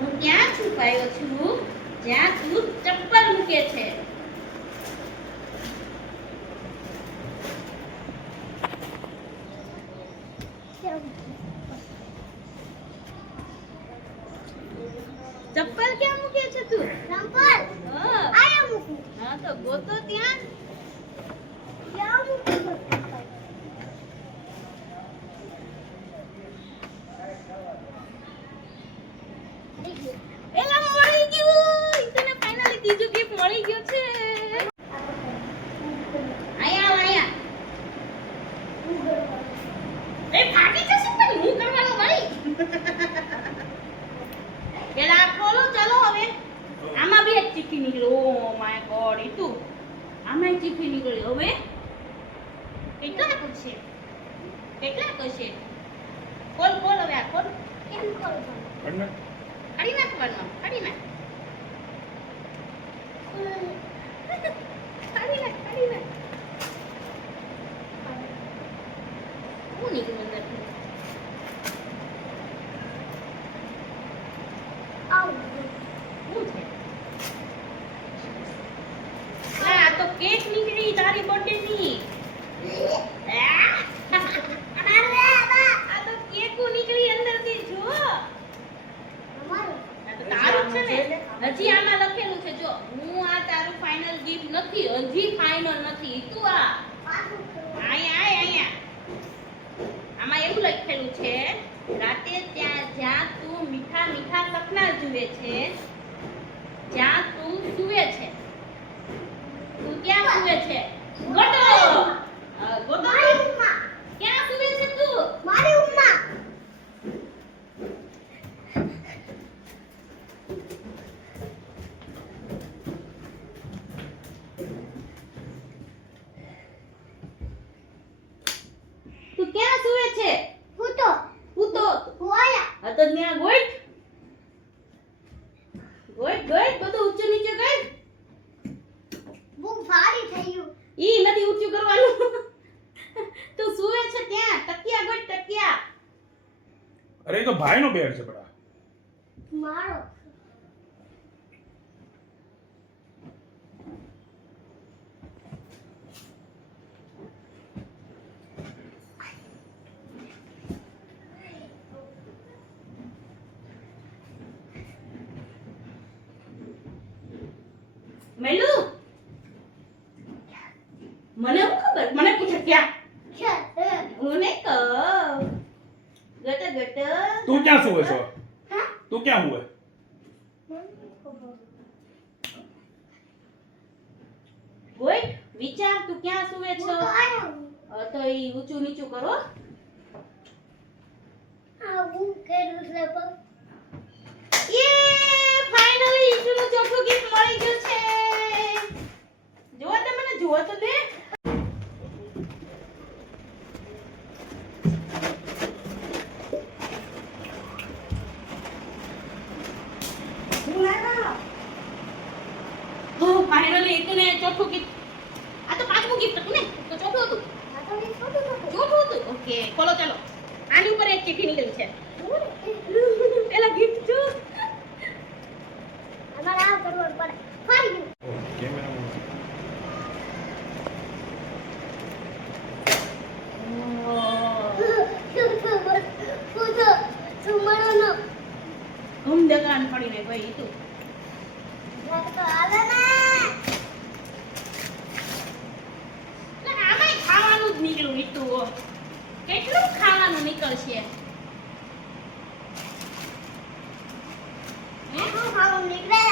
હું ક્યાં છુપાયો છું જ્યાં તું ચપ્પલ મૂકે છે? ચપ્પલ ક્યાં મૂકે છે તું? ચપ્પલ હા આયા મૂકું. હા તો ગોતો ત્યાં. ક્યાં મૂકું? એલા મળી ગયું. તને ફાઇનલી ત્રીજું ગિફ્ટ મળી ગયું છે. આયા. એ ફાટી જશે પણ હું કરવાનો ભાઈ. પેલા ખોલો ચલો હવે. આમાં બી એક ચીઠી નીકળી. ઓ માય ગોડ ઈતુ. આમાં એક ચીઠી નીકળી. હવે કેટલા કરશે? ખોલ હવે આ ખોલ. કેમ કરું? કાઢી નાખવાનો. કાઢી નાખ. હું નીકળું અંદરથી. આવ. શું છે? આ તો કેક નીકળી તારી બર્થડે ની. આ તો કેક નીકળી અંદરથી જો. આ તો તારું છે ને. હજી આમાં લખેલું છે જો હું આ તારું ફાઇનલ ગિફ્ટ નથી. હજી ફાઇનલ નથી. તું આ અહીંયા. આમાં એવું લખેલું છે રાતે જ્યાં તું મીઠા સપના જુએ છે, જ્યાં તું સૂવે છે. તું ક્યાં સૂવે છે? ગોતો. મારી ઉમ્મા. ક્યાં સૂવે છે તું? મારી ઉમ્મા. તું ક્યાં સૂવે છે? હું તો હોયા. આ તો ત્યાં ગોઈટ બધું ઊંચું નીચે કર. બહુ ભારી થઈ ગયું. ઈ નથી ઊંચું કરવાનું. તું સૂવે છે ત્યાં તકિયા ગોઈટ તકિયા. અરે એ તો ભાઈનો બેડ છે બડા. મારો. મેલુ મને શું ખબર? મને પૂછે ક્યાં? હું નહીં કહું. ગટ તું ક્યાં સુવે છો? તું ક્યાં હુએ? ગોઈટ વિચાર તું ક્યાં સૂવે હું છો? તો આયા. તો ઈ ઊંચું નીચું કરો. આવું કર્યું છે પણ યે ફાઇનલી ઈશુનું ચોથું ગિફ્ટ મળી ગયું છે. જોવો તો દે. ફાઇનલી ઈશુને ચોથું ગિફ્ટ. આ તો પાંચમું ગિફ્ટ હતું ને? તો ચોથું હતું. આ તો એક ફોટો હતો. ચોથું હતું. ઓકે ખોલો ચાલો. આની ઉપર એક ચીઠી નીકળી છે. પેલા ગિફ્ટ જો. અમારે આ કરવું પડે. ફાડી ગયું. ફોટો સુમણોનો. ઘમ દગાન પડીને ભાઈ તું. તો હાલે ને. આમાંય ખાવાનું જ નીકળ્યું ઈતું. કેટલું ખાવાનું નીકળશે? શું ખાવું નીકળે?